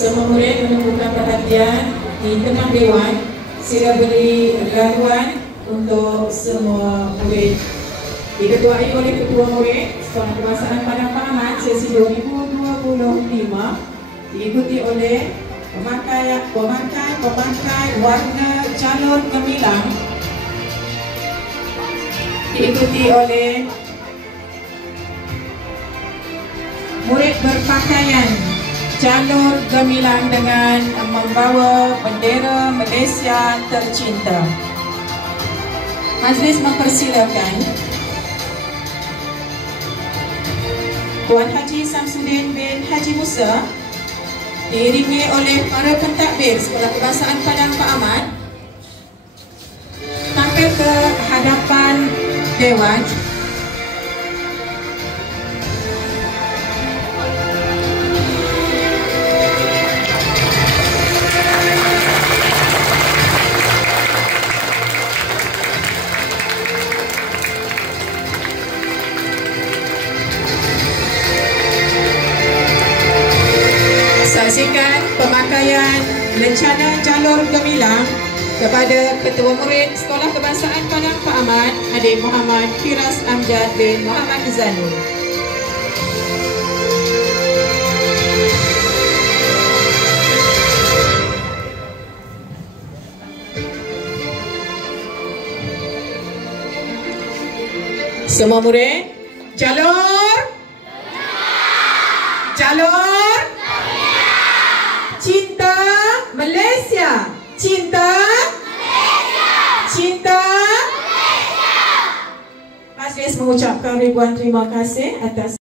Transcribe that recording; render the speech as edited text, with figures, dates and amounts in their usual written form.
Semua murid menunjukkan perhatian di tengah dewan. Sila beri laluan untuk semua murid. Diketuai oleh Ketua Murid Sekolah Kebangsaan Padang Pak Aman sesi 2025, diikuti oleh pemakai warna calon gemilang, diikuti oleh murid berpakaian jalur gemilang dengan membawa bendera Malaysia tercinta. Majlis mempersilakan Tuan Haji Samsudin bin Haji Musa diiringi oleh para pentadbir Sekolah Kebangsaan Padang Pak Aman tampil ke hadapan Dewan. Saksikan pemakaian lencana jalur gemilang kepada Ketua Murid Sekolah Kebangsaan Padang Pak Aman, Adik Muhammad Firas Amjad bin Muhammad Zanul. Semua murid, jalur cinta Malaysia, cinta Malaysia. Majlis mengucapkan ribuan terima kasih atas